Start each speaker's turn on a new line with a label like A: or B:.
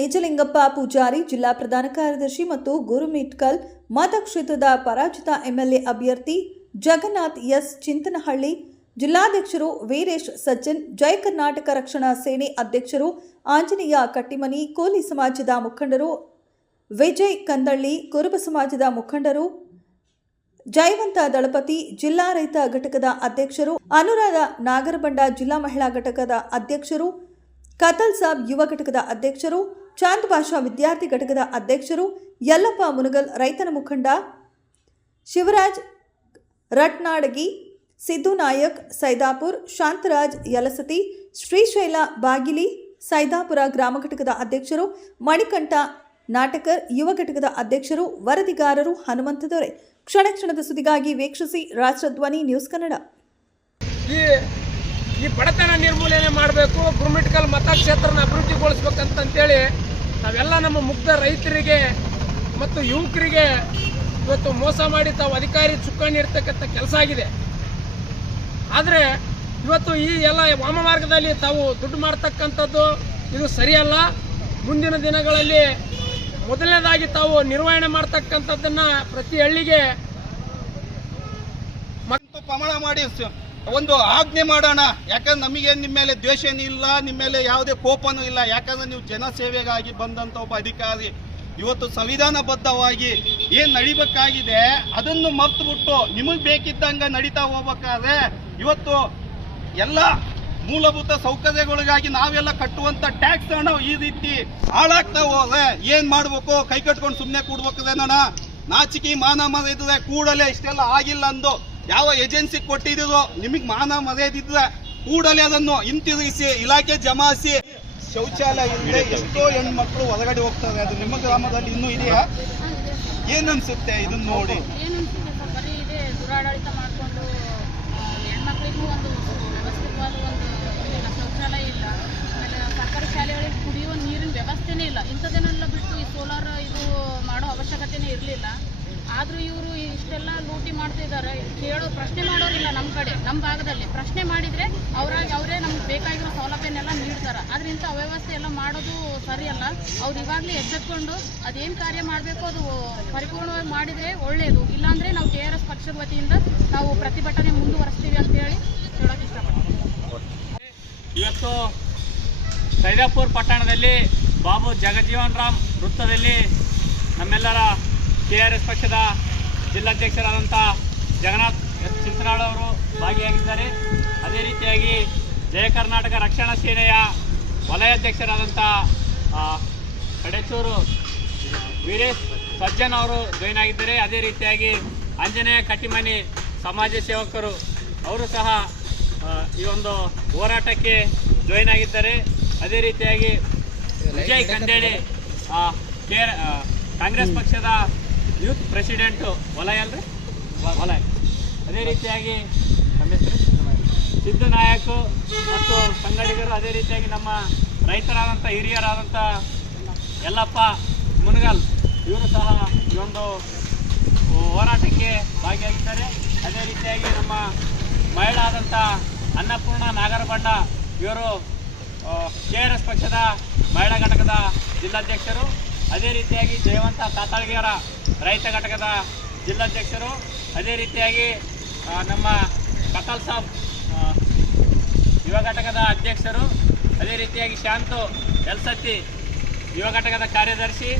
A: ನಿಜಲಿಂಗಪ್ಪ ಪೂಜಾರಿ, ಜಿಲ್ಲಾ ಪ್ರಧಾನ ಕಾರ್ಯದರ್ಶಿ ಮತ್ತು ಗುರುಮಿಟ್ಕಲ್ ಮತಕ್ಷೇತ್ರದ ಪರಾಜಿತ ಎಂಎಲ್ಎ ಅಭ್ಯರ್ಥಿ ಜಗನ್ನಾಥ್ ಎಸ್ ಚಿಂತನಹಳ್ಳಿ, ಜಿಲ್ಲಾಧ್ಯಕ್ಷರು ವೀರೇಶ್ ಸಜ್ಜನ್ ಜಯ ಕರ್ನಾಟಕ ರಕ್ಷಣಾ ಸೇನೆ ಅಧ್ಯಕ್ಷರು ಆಂಜನೇಯ ಕಟ್ಟಿಮನಿ, ಕೋಲಿ ಸಮಾಜದ ಮುಖಂಡರು ವಿಜಯ್ ಕಂದಳ್ಳಿ, ಕುರುಬ ಸಮಾಜದ ಮುಖಂಡರು ಜಯವಂತ ದಳಪತಿ, ಜಿಲ್ಲಾ ರೈತ ಘಟಕದ ಅಧ್ಯಕ್ಷರು ಅನುರಾಧ ನಾಗರಬಂಡ, ಜಿಲ್ಲಾ ಮಹಿಳಾ ಘಟಕದ ಅಧ್ಯಕ್ಷರು ಕತಲ್ ಸಾಬ್ ಯುವ ಘಟಕದ ಅಧ್ಯಕ್ಷರು ಚಾಂದ್ ಭಾಷಾ ವಿದ್ಯಾರ್ಥಿ ಘಟಕದ ಅಧ್ಯಕ್ಷರು ಯಲ್ಲಪ್ಪ ಮುನಗಲ್, ರೈತನ ಮುಖಂಡ ಶಿವರಾಜ್ ರಟ್ನಾಡಗಿ, ಸಿದ್ದು ನಾಯಕ್, ಸೈದಾಪುರ್, ಶಾಂತರಾಜ್ ಯಲಸತಿ, ಶ್ರೀಶೈಲ ಬಾಗಿಲಿ, ಸೈದಾಪುರ ಗ್ರಾಮ ಘಟಕದ ಅಧ್ಯಕ್ಷರು ಮಣಿಕಂಠ ನಾಟಕರ್, ಯುವ ಘಟಕದ ಅಧ್ಯಕ್ಷರು ವರದಿಗಾರರು ಹನುಮಂತ ದೊರೆ. ಕ್ಷಣ ಕ್ಷಣದ ಸುದ್ದಿಗಾಗಿ ವೀಕ್ಷಿಸಿ ರಾಷ್ಟ್ರಧ್ವನಿ ನ್ಯೂಸ್ ಕನ್ನಡ.
B: ಈ ಈ ಬಡತನ ನಿರ್ಮೂಲನೆ ಮಾಡಬೇಕು, ಗುರುಮಿಟ್ಕಲ್ ಮತಕ್ಷೇತ್ರನ ಅಭಿವೃದ್ಧಿಗೊಳಿಸ್ಬೇಕಂತಂತೇಳಿ ನಾವೆಲ್ಲ ನಮ್ಮ ಮುಗ್ಧ ರೈತರಿಗೆ ಮತ್ತು ಯುವಕರಿಗೆ ಇವತ್ತು ಮೋಸ ಮಾಡಿ ತಾವು ಅಧಿಕಾರಿ ಚುಕ್ಕಾಣಿ ಇರ್ತಕ್ಕಂಥ ಕೆಲಸ ಆಗಿದೆ. ಆದರೆ ಇವತ್ತು ಈ ಎಲ್ಲ ವಾಮ ಮಾರ್ಗದಲ್ಲಿ ತಾವು ದುಡ್ಡು ಮಾಡ್ತಕ್ಕಂಥದ್ದು ಇದು ಸರಿಯಲ್ಲ. ಮುಂದಿನ ದಿನಗಳಲ್ಲಿ ಮೊದಲನೇದಾಗಿ ತಾವು ನಿರ್ವಹಣೆ ಮಾಡ್ತಕ್ಕಂಥದ್ದನ್ನು ಪ್ರತಿ ಹಳ್ಳಿಗೆ
C: ಮತ್ತು ಪ್ರಮಾಣ ಮಾಡಿ ಒಂದು ಆಜ್ಞೆ ಮಾಡೋಣ. ಯಾಕಂದ್ರೆ ನಮಗೆ ನಿಮ್ಮ ಮೇಲೆ ದ್ವೇಷ ಇಲ್ಲ ನಿಮ್ಮ ಮೇಲೆ ಯಾವುದೇ ಕೋಪನೂ ಇಲ್ಲ. ಯಾಕಂದ್ರೆ ನೀವು ಜನಸೇವೆಗಾಗಿ ಬಂದಂತ ಒಬ್ಬ ಅಧಿಕಾರಿ ಇವತ್ತು ಸಂವಿಧಾನಬದ್ಧವಾಗಿ ಏನು ನಡಿಬೇಕಾಗಿದೆ ಅದನ್ನು ಮರ್ತು ಬಿಟ್ಟು ನಿಮಗೆ ಬೇಕಿದ್ದಂಗೆ ನಡೀತಾ ಹೋಗ್ಬೇಕಾದ್ರೆ ಇವತ್ತು ಎಲ್ಲ ಮೂಲಭೂತ ಸೌಕರ್ಯಗಳಿಗಾಗಿ ನಾವೆಲ್ಲ ಕಟ್ಟುವಂತ ಟ್ಯಾಕ್ಸ್ ಹಣ ಈ ರೀತಿ ಹಾಳಾಗ್ತಾ ಹೋದ್ರೆ ಏನ್ ಮಾಡ್ಬೇಕು? ಕೈ ಕಟ್ಕೊಂಡು ಸುಮ್ಮನೆ ಕೂಡ್ಬೇಕದೇನೋಣ ನಾಚಿಕೆ, ಮಾನ ಇದ್ರೆ ಕೂಡಲೇ ಇಷ್ಟೆಲ್ಲ ಆಗಿಲ್ಲ ಅಂದು ಯಾವ ಏಜೆನ್ಸಿ ಕೊಟ್ಟಿದ್ರು ನಿಮಗೆ ಮಾನ ಮರ್ಯಾದಿದ್ರೆ ಕೂಡಲೇ ಅದನ್ನು ಹಿಂತಿರುಗಿಸಿ, ಇಲಾಖೆ ಜಮಾಯಿಸಿ. ಶೌಚಾಲಯ ಇಲ್ಲದೆ ಎಷ್ಟೋ ಹೆಣ್ಮಕ್ಳು ಹೊರಗಡೆ ಹೋಗ್ತಾರೆ. ಅದು ನಿಮ್ಮ ಗ್ರಾಮದಲ್ಲಿ ಇನ್ನೂ ಇದೆಯಾ? ಏನನ್ಸುತ್ತೆ ಇದನ್ನ ನೋಡಿ?
D: ಬರೀ ಇದೆ ದುರಾಡಳಿತ ಮಾಡಿಕೊಂಡು ಹೆಣ್ಮಕ್ಳಿಗೂ ಒಂದು ವ್ಯವಸ್ಥಿತವಾದ ಒಂದು ಶೌಚಾಲಯ ಇಲ್ಲ. ಆಮೇಲೆ ಸರ್ಕಾರಿ ಶಾಲೆಗಳಿಗೆ ಕುಡಿಯುವ ನೀರಿನ ವ್ಯವಸ್ಥೆನೇ ಇಲ್ಲ. ಇಂಥದನ್ನೆಲ್ಲ ಬಿಟ್ಟು ಈ ಸೋಲಾರ್ ಇದು ಮಾಡೋ ಅವಶ್ಯಕತೆನೇ ಇರಲಿಲ್ಲ. ಆದರೂ ಇವರು ಇಷ್ಟೆಲ್ಲ ಪ್ರಶ್ನೆ ಮಾಡೋರಿಲ್ಲ ನಮ್ಮ ಕಡೆ ನಮ್ಮ ಭಾಗದಲ್ಲಿ. ಪ್ರಶ್ನೆ ಮಾಡಿದರೆ ಅವರಾಗಿ ಅವರೇ ನಮ್ಗೆ ಬೇಕಾಗಿರೋ ಸೌಲಭ್ಯನೆಲ್ಲ ನೀಡ್ತಾರೆ. ಆದ್ರಿಂದ ಇಂಥ ಅವ್ಯವಸ್ಥೆ ಎಲ್ಲ ಮಾಡೋದು ಸರಿಯಲ್ಲ. ಅವ್ರು ಇವಾಗಲೇ ಎಚ್ಚೆತ್ಕೊಂಡು ಅದೇನು ಕಾರ್ಯ ಮಾಡಬೇಕು ಅದು ಪರಿಪೂರ್ಣವಾಗಿ ಮಾಡಿದರೆ ಒಳ್ಳೆಯದು ಇಲ್ಲಾಂದರೆ ನಾವು ಕೆ ಆರ್ ಎಸ್ ಪಕ್ಷದ ವತಿಯಿಂದ ನಾವು ಪ್ರತಿಭಟನೆ ಮುಂದುವರಿಸ್ತೀವಿ ಅಂತ ಹೇಳಿ ಹೇಳೋಕೆ ಇಷ್ಟಪಡ್ತೀನಿ.
E: ಇವತ್ತು ಸೈದಾಪುರ್ ಪಟ್ಟಣದಲ್ಲಿ ಬಾಬು ಜಗಜೀವನ್ ರಾಮ್ ವೃತ್ತದಲ್ಲಿ ನಮ್ಮೆಲ್ಲರ ಕೆ ಆರ್ ಎಸ್ ಪಕ್ಷದ ಜಿಲ್ಲಾಧ್ಯಕ್ಷರಾದಂಥ ಜಗನ್ನಾಥ್ ಭಾಗಿಯಾಗಿದ್ದಾರೆ. ಅದೇ ರೀತಿಯಾಗಿ ಜಯ ಕರ್ನಾಟಕ ರಕ್ಷಣಾ ಸೇನೆಯ ವಲಯಾಧ್ಯಕ್ಷರಾದಂಥ ಕಡೆಚೂರು ವೀರೇಶ್ ಸಜ್ಜನ್ ಅವರು ಜಾಯ್ನ್ ಆಗಿದ್ದಾರೆ. ಅದೇ ರೀತಿಯಾಗಿ ಆಂಜನೇಯ ಕಟ್ಟಿಮನಿ ಸಮಾಜ ಸೇವಕರು ಅವರು ಸಹ ಈ ಒಂದು ಹೋರಾಟಕ್ಕೆ ಜಾಯ್ನ್ ಆಗಿದ್ದಾರೆ. ಅದೇ ರೀತಿಯಾಗಿ ವಿಜಯ್ ಕಂದೇಳಿ ಆ, ಕಾಂಗ್ರೆಸ್ ಪಕ್ಷದ ಯೂತ್ ಪ್ರೆಸಿಡೆಂಟು. ವಲಯ ಅಲ್ರಿ? ವಲಯ. ಅದೇ ರೀತಿಯಾಗಿ ಸಿದ್ದು ನಾಯಕ್ ಮತ್ತು ಅದೇ ರೀತಿಯಾಗಿ ನಮ್ಮ ರೈತರಾದಂಥ, ಹಿರಿಯರಾದಂಥ ಯಲ್ಲಪ್ಪ ಮುನಗಲ್, ಇವರು ಸಹ ಈ ಒಂದು ಹೋರಾಟಕ್ಕೆ ಭಾಗಿಯಾಗಿದ್ದಾರೆ. ಅದೇ ರೀತಿಯಾಗಿ ನಮ್ಮ ಮಹಿಳಾ ಆದಂಥ ಅನ್ನಪೂರ್ಣ ನಾಗರಬಂಡ ಇವರು ಕೆ ಆರ್ ಎಸ್ ಪಕ್ಷದ ಮಹಿಳಾ ಘಟಕದ ಜಿಲ್ಲಾಧ್ಯಕ್ಷರು. ಅದೇ ರೀತಿಯಾಗಿ ಜಯವಂತ ತಾತಾಳ್ಗಿಯರ ರೈತ ಘಟಕದ ಜಿಲ್ಲಾಧ್ಯಕ್ಷರು. ಅದೇ ರೀತಿಯಾಗಿ ನಮ್ಮ ಕಟಲ್ ಸಾಬ್ ಯುವ ಘಟಕದ ಅಧ್ಯಕ್ಷರು ಅದೇ ರೀತಿಯಾಗಿ ಶಾಂತು ಎಲ್ಸತ್ತಿ ಯುವ ಘಟಕದ ಕಾರ್ಯದರ್ಶಿ.